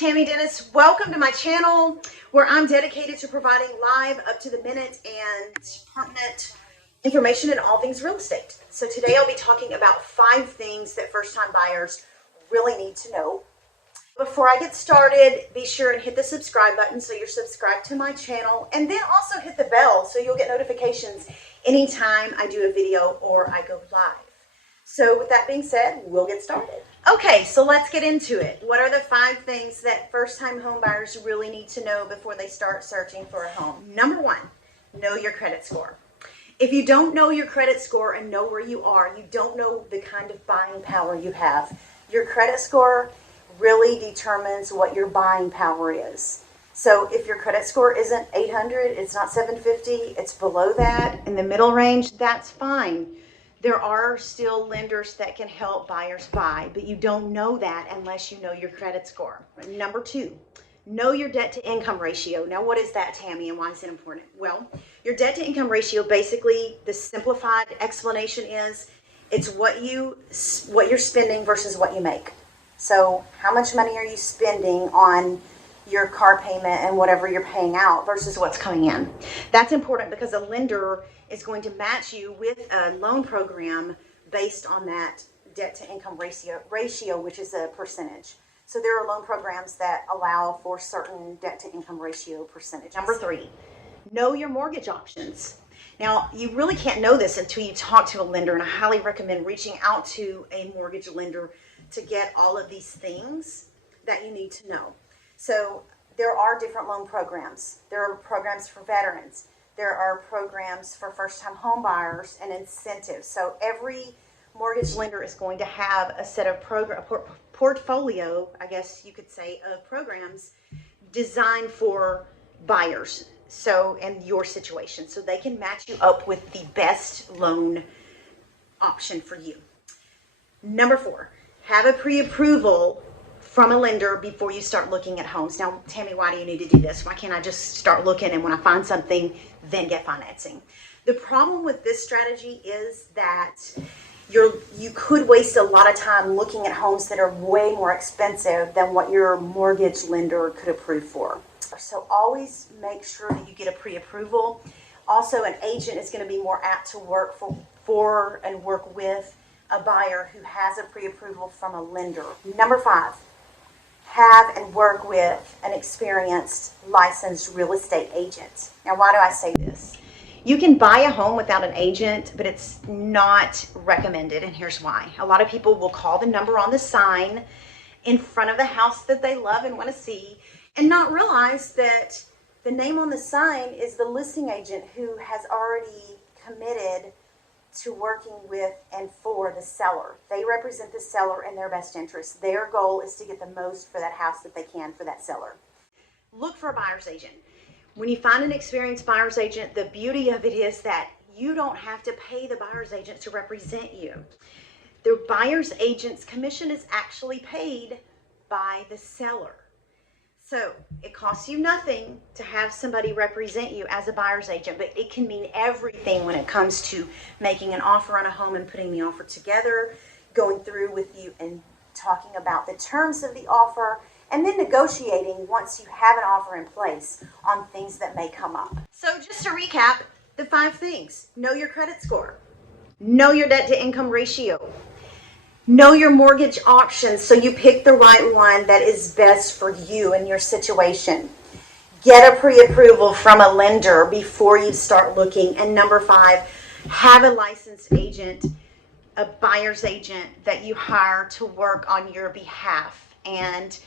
Tammy Dennis. Welcome to my channel where I'm dedicated to providing live, up-to-the-minute, and pertinent information in all things real estate. So today I'll be talking about 5 things that first-time buyers really need to know. Before I get started, be sure and hit the subscribe button so you're subscribed to my channel, and then also hit the bell so you'll get notifications anytime I do a video or I go live. So with that being said, we'll get started. Okay, so let's get into it. What are the 5 things that first-time home buyers really need to know before they start searching for a home? Number 1, know your credit score. If you don't know your credit score and know where you are, you don't know the kind of buying power you have. Your credit score really determines what your buying power is. So if your credit score isn't 800, it's not 750, it's below that, in the middle range, that's fine. There are still lenders that can help buyers buy, but you don't know that unless you know your credit score. Number 2, know your debt to income ratio. Now, what is that, Tammy, and why is it important? Well, your debt to income ratio, basically, the simplified explanation is it's what you're spending versus what you make. So how much money are you spending on your car payment and whatever you're paying out versus what's coming in? That's important because a lender is going to match you with a loan program based on that debt to income ratio, which is a percentage. So there are loan programs that allow for certain debt to income ratio percentage. Number 3, know your mortgage options. Now, you really can't know this until you talk to a lender, and I highly recommend reaching out to a mortgage lender to get all of these things that you need to know. So there are different loan programs. There are programs for veterans. There are programs for first-time home buyers and incentives. So every mortgage lender is going to have a set of portfolio, I guess you could say, of programs designed for buyers. So, in your situation, so they can match you up with the best loan option for you. Number 4, have a pre-approval from a lender before you start looking at homes. Now, Tammy, why do you need to do this? Why can't I just start looking and when I find something, then get financing? The problem with this strategy is that you could waste a lot of time looking at homes that are way more expensive than what your mortgage lender could approve for. So always make sure that you get a pre-approval. Also, an agent is going to be more apt to work for and work with a buyer who has a pre-approval from a lender. Number 5, have and work with an experienced, licensed real estate agent. Now, why do I say this? You can buy a home without an agent, but it's not recommended, and here's why. A lot of people will call the number on the sign in front of the house that they love and want to see, and not realize that the name on the sign is the listing agent who has already committed to working with and for the seller. They represent the seller in their best interest. Their goal is to get the most for that house that they can for that seller. Look for a buyer's agent. When you find an experienced buyer's agent, the beauty of it is that you don't have to pay the buyer's agent to represent you. The buyer's agent's commission is actually paid by the seller. So it costs you nothing to have somebody represent you as a buyer's agent, but it can mean everything when it comes to making an offer on a home and putting the offer together, going through with you and talking about the terms of the offer, and then negotiating once you have an offer in place on things that may come up. So just to recap, the 5 things: know your credit score, know your debt to income ratio, know your mortgage options so you pick the right one that is best for you and your situation. Get a pre-approval from a lender before you start looking. And number 5, have a licensed agent, a buyer's agent that you hire to work on your behalf. And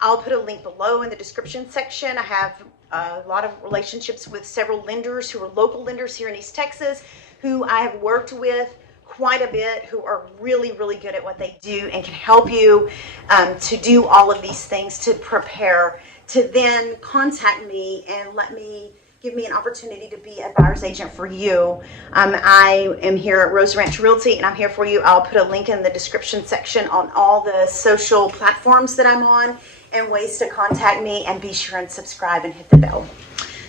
I'll put a link below in the description section. I have a lot of relationships with several lenders who are local lenders here in East Texas who I have worked with quite a bit, who are really, really good at what they do and can help you to do all of these things to prepare, to then contact me and give me an opportunity to be a buyer's agent for you. I am here at Rose Ranch Realty, and I'm here for you. I'll put a link in the description section on all the social platforms that I'm on and ways to contact me, and be sure and subscribe and hit the bell.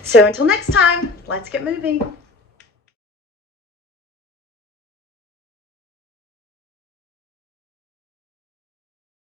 So until next time, let's get moving.